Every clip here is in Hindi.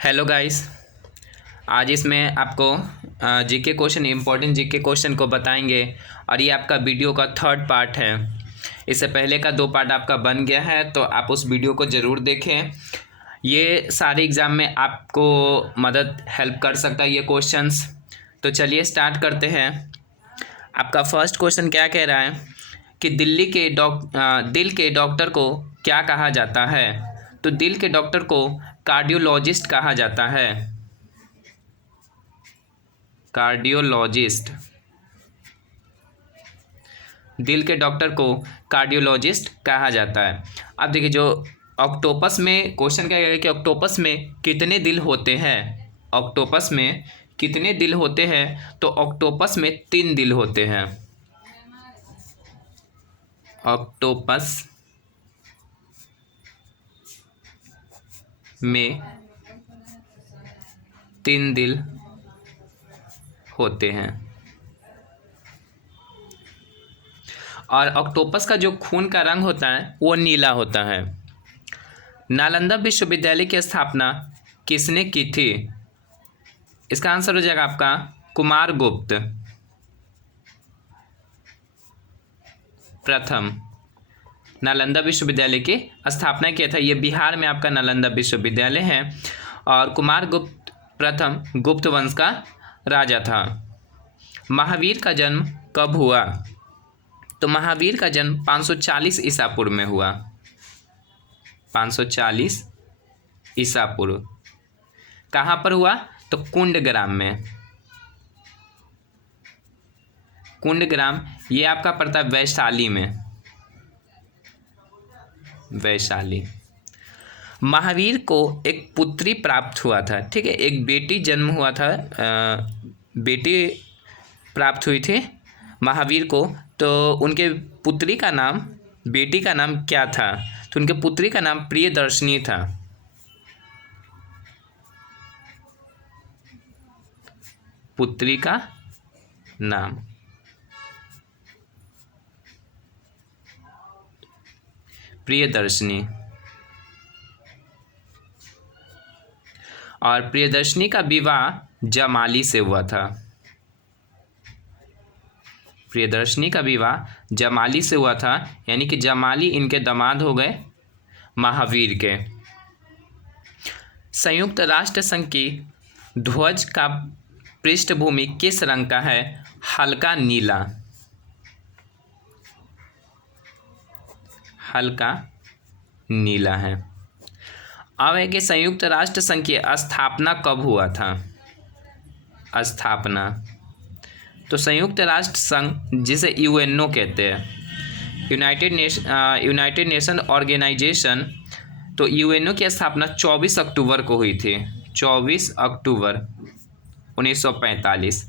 Hello guys. आज इसमें आपको GK question, important GK question को बताएंगे और ये आपका वीडियो का थर्ड पार्ट है। इससे पहले का 2 पार्ट आपका बन गया है, तो आप उस वीडियो को ज़रूर देखें। ये सारे एग्ज़ाम में आपको मदद हेल्प कर सकता है ये क्वेश्चंस। तो चलिए स्टार्ट करते हैं। आपका फर्स्ट क्वेश्चन क्या कह रहा है कि दिल के डॉक्टर को क्या कहा जाता है? तो दिल के डॉक्टर को कार्डियोलॉजिस्ट कहा जाता है। कार्डियोलॉजिस्ट, दिल के डॉक्टर को कार्डियोलॉजिस्ट कहा जाता है। अब देखिए, जो ऑक्टोपस में क्वेश्चन क्या है कि ऑक्टोपस में कितने दिल होते हैं? ऑक्टोपस में कितने दिल होते हैं? तो ऑक्टोपस में 3 दिल होते हैं। ऑक्टोपस में 3 दिल होते हैं। और ऑक्टोपस का जो खून का रंग होता है वो नीला होता है। नालंदा विश्वविद्यालय की स्थापना किसने की थी? इसका आंसर हो जाएगा आपका कुमारगुप्त प्रथम। नालंदा विश्वविद्यालय की स्थापना किया था। ये बिहार में आपका नालंदा विश्वविद्यालय है और कुमारगुप्त प्रथम गुप्त वंश का राजा था। महावीर का जन्म कब हुआ? तो महावीर का जन्म 540 ईसा पूर्व में हुआ। 540 ईसा पूर्व। कहाँ पर हुआ? तो कुंडग्राम में। कुंडग्राम ये आपका पड़ता है वैशाली में। वैशाली। महावीर को एक पुत्री प्राप्त हुआ था, ठीक है, एक बेटी जन्म हुआ था। बेटी प्राप्त हुई थी महावीर को। तो उनके पुत्री का नाम, बेटी का नाम क्या था? तो उनके पुत्री का नाम प्रियदर्शनी था। पुत्री का नाम प्रियदर्शनी। और प्रियदर्शनी का विवाह जमाली से हुआ था। प्रियदर्शनी का विवाह जमाली से हुआ था, यानी कि जमाली इनके दामाद हो गए महावीर के। संयुक्त राष्ट्र संघ की ध्वज का पृष्ठभूमि किस रंग का है? हल्का नीला। हल्का नीला है। अब है कि संयुक्त राष्ट्र संघ की स्थापना कब हुआ था? स्थापना, तो संयुक्त राष्ट्र संघ जिसे यूएनओ कहते हैं, यूनाइटेड नेशन ऑर्गेनाइजेशन, तो यूएनओ की स्थापना 24 अक्टूबर को हुई थी। 24 अक्टूबर 1945।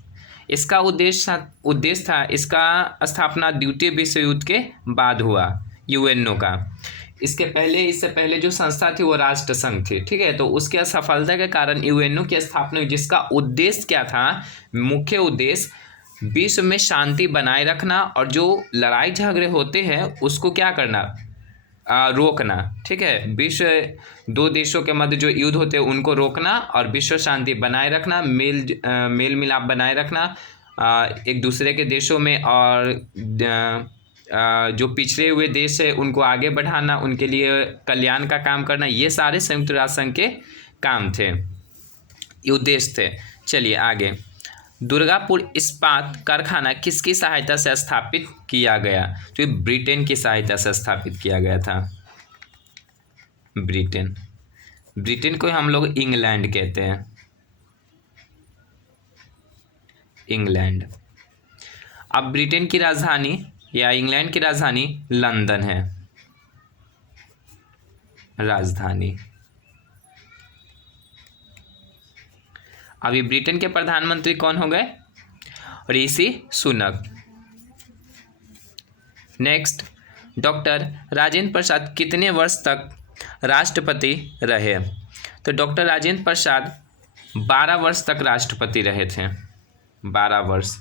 इसका उद्देश्य था, इसका स्थापना द्वितीय विश्व युद्ध के बाद हुआ यूएनओ का। इससे पहले जो संस्था थी वो राष्ट्र संघ थी, ठीक है। तो उसके असफलता के कारण यूएनओ की स्थापना हुई, जिसका उद्देश्य क्या था? मुख्य उद्देश्य विश्व में शांति बनाए रखना और जो लड़ाई झगड़े होते हैं उसको क्या करना, रोकना, ठीक है। विश्व 2 देशों के मध्य जो युद्ध होते हैं उनको रोकना और विश्व शांति बनाए रखना, मेल मिलाप बनाए रखना एक दूसरे के देशों में, और जो पिछड़े हुए देश है उनको आगे बढ़ाना, उनके लिए कल्याण का काम करना, ये सारे संयुक्त राष्ट्र संघ के काम थे, उद्देश्य थे। चलिए आगे। दुर्गापुर इस्पात कारखाना किसकी सहायता से स्थापित किया गया? तो ये ब्रिटेन की सहायता से स्थापित किया गया था। ब्रिटेन को हम लोग इंग्लैंड कहते हैं। इंग्लैंड। अब ब्रिटेन की राजधानी या इंग्लैंड की राजधानी लंदन है। राजधानी। अभी ब्रिटेन के प्रधानमंत्री कौन हो गए? ऋषि सुनक। नेक्स्ट, डॉक्टर राजेंद्र प्रसाद कितने वर्ष तक राष्ट्रपति रहे? तो डॉक्टर राजेंद्र प्रसाद 12 वर्ष तक राष्ट्रपति रहे थे। 12 वर्ष।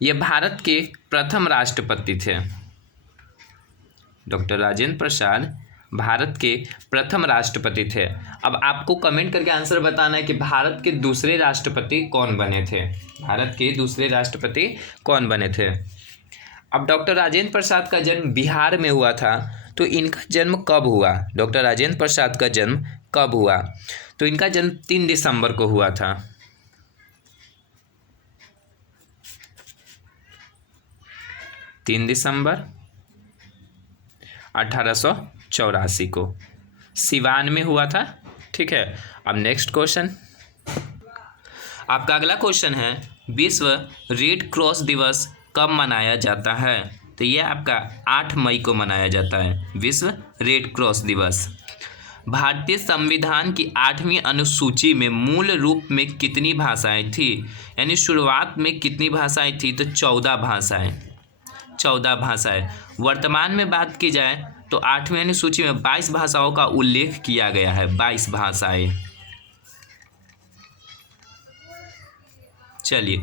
ये भारत के प्रथम राष्ट्रपति थे। डॉक्टर राजेंद्र प्रसाद भारत के प्रथम राष्ट्रपति थे। अब आपको कमेंट करके आंसर बताना है कि भारत के दूसरे राष्ट्रपति कौन बने थे। भारत के दूसरे राष्ट्रपति कौन बने थे। अब डॉक्टर राजेंद्र प्रसाद का जन्म बिहार में हुआ था, तो इनका जन्म कब हुआ। डॉक्टर राजेंद्र प्रसाद का जन्म कब हुआ, तो इनका जन्म 3 दिसंबर को हुआ था। 3 दिसंबर 1884 को सिवान में हुआ था। ठीक है। अब नेक्स्ट क्वेश्चन, आपका अगला क्वेश्चन है, विश्व रेड क्रॉस दिवस कब मनाया जाता है। तो ये आपका 8 मई को मनाया जाता है, विश्व रेड क्रॉस दिवस। भारतीय संविधान की 8वीं अनुसूची में मूल रूप में कितनी भाषाएं थी, यानी शुरुआत में कितनी भाषाएं थी, तो 14 भाषाएं। 14 भाषाएं। वर्तमान में बात की जाए तो 8वीं अनुसूची में 22 भाषाओं का उल्लेख किया गया है, 22 भाषाएं। चलिए,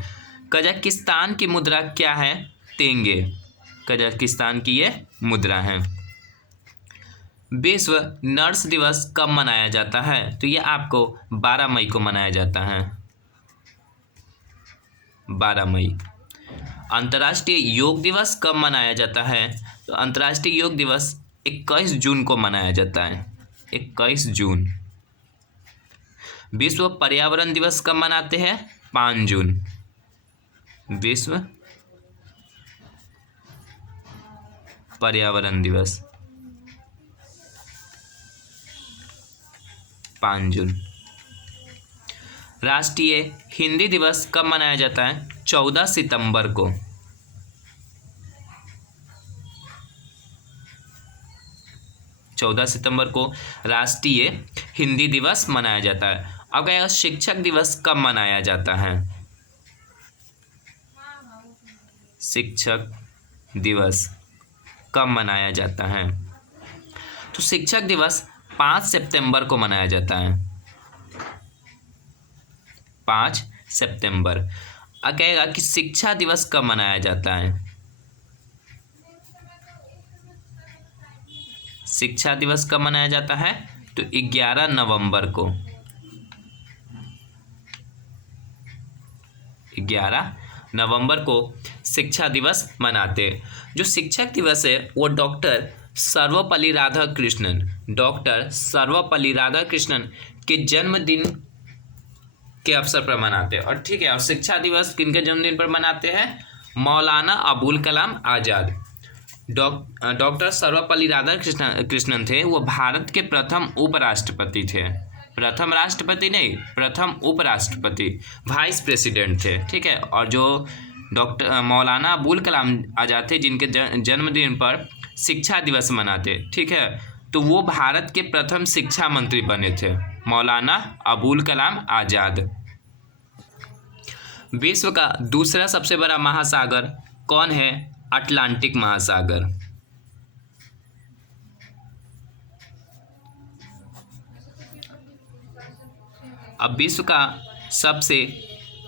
कजाकिस्तान की मुद्रा क्या है, तेंगे। कजाकिस्तान की ये मुद्रा है। विश्व नर्स दिवस कब मनाया जाता है, तो ये आपको 12 मई को मनाया जाता है, 12 मई। अंतर्राष्ट्रीय योग दिवस कब मनाया जाता है, तो अंतर्राष्ट्रीय योग दिवस 21 जून को मनाया जाता है, 21 जून। विश्व पर्यावरण दिवस कब मनाते हैं, 5 जून। विश्व पर्यावरण दिवस 5 जून। राष्ट्रीय हिंदी दिवस कब मनाया जाता है, 14 सितंबर को। 14 सितंबर को राष्ट्रीय हिंदी दिवस मनाया जाता है। अब क्या, शिक्षक दिवस कब मनाया जाता है। शिक्षक दिवस कब मनाया जाता है, तो शिक्षक दिवस 5 सितंबर को मनाया जाता है, 5 सितंबर। अब कहेगा कि शिक्षा दिवस कब मनाया जाता है। शिक्षा दिवस कब मनाया जाता है, तो 11 नवंबर को। 11 नवंबर को शिक्षा दिवस मनाते। जो शिक्षक दिवस है वो डॉक्टर सर्वपल्ली राधाकृष्णन के जन्मदिन के अवसर पर मनाते हैं। और ठीक है, और शिक्षा दिवस किनके जन्मदिन पर मनाते हैं, मौलाना अबुल कलाम आज़ाद। डॉक्टर सर्वपल्ली राधाकृष्णन थे, वो भारत के प्रथम उपराष्ट्रपति थे। प्रथम राष्ट्रपति नहीं, प्रथम उपराष्ट्रपति, वाइस प्रेसिडेंट थे। ठीक है। और जो डॉक्टर मौलाना अबुल कलाम आज़ाद थे, जिनके जन्मदिन पर शिक्षा दिवस मनाते। ठीक है। तो वो भारत के प्रथम शिक्षा मंत्री बने थे, मौलाना अबुल कलाम आज़ाद। विश्व का दूसरा सबसे बड़ा महासागर कौन है, अटलांटिक महासागर। अब विश्व का सबसे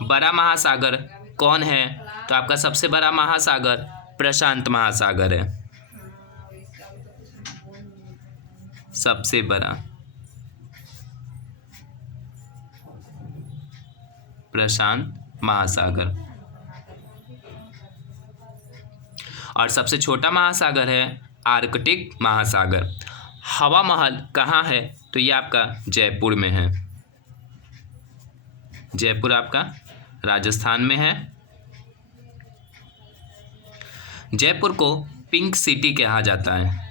बड़ा महासागर कौन है, तो आपका सबसे बड़ा महासागर प्रशांत महासागर है, सबसे बड़ा प्रशांत महासागर। और सबसे छोटा महासागर है आर्कटिक महासागर। हवा महल कहाँ है, तो ये आपका जयपुर में है। जयपुर आपका राजस्थान में है। जयपुर को पिंक सिटी कहा जाता है,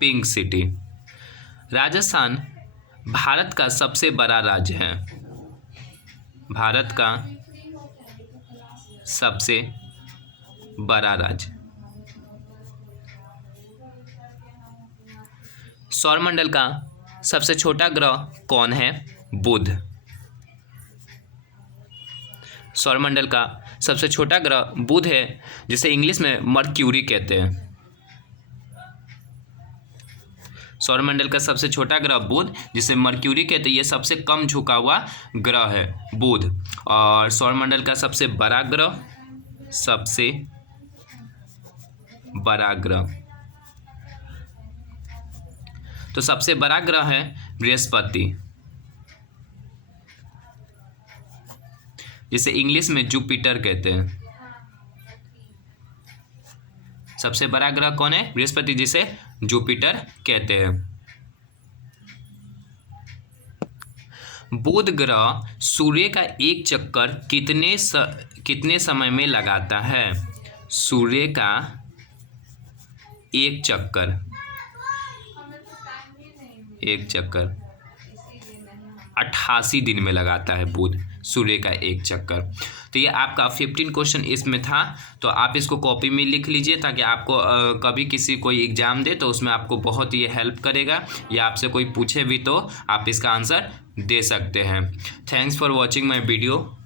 पिंक सिटी। राजस्थान भारत का सबसे बड़ा राज्य है, भारत का सबसे बड़ा राज्य। सौरमंडल का सबसे छोटा ग्रह कौन है, बुध। सौरमंडल का सबसे छोटा ग्रह बुध है, जिसे इंग्लिश में मर्क्यूरी कहते हैं। सौरमंडल का सबसे छोटा ग्रह बुध, जिसे मर्क्यूरी कहते हैं। ये सबसे कम झुका हुआ ग्रह है बुध। और सौरमंडल का सबसे बड़ा ग्रह, सबसे बड़ा ग्रह? तो सबसे बड़ा ग्रह है बृहस्पति, जिसे इंग्लिश में जुपिटर कहते हैं। सबसे बड़ा ग्रह कौन है? बृहस्पति, जिसे जुपिटर कहते हैं। बुध ग्रह सूर्य का एक चक्कर कितने समय में लगाता है? सूर्य का एक चक्कर 88 दिन में लगाता है बुध सूर्य का एक चक्कर। तो ये आपका 15 क्वेश्चन इसमें था। तो आप इसको कॉपी में लिख लीजिए ताकि आपको कभी किसी कोई एग्जाम दे तो उसमें आपको बहुत ये हेल्प करेगा, या आपसे कोई पूछे भी तो आप इसका आंसर दे सकते हैं। Thanks for watching my video.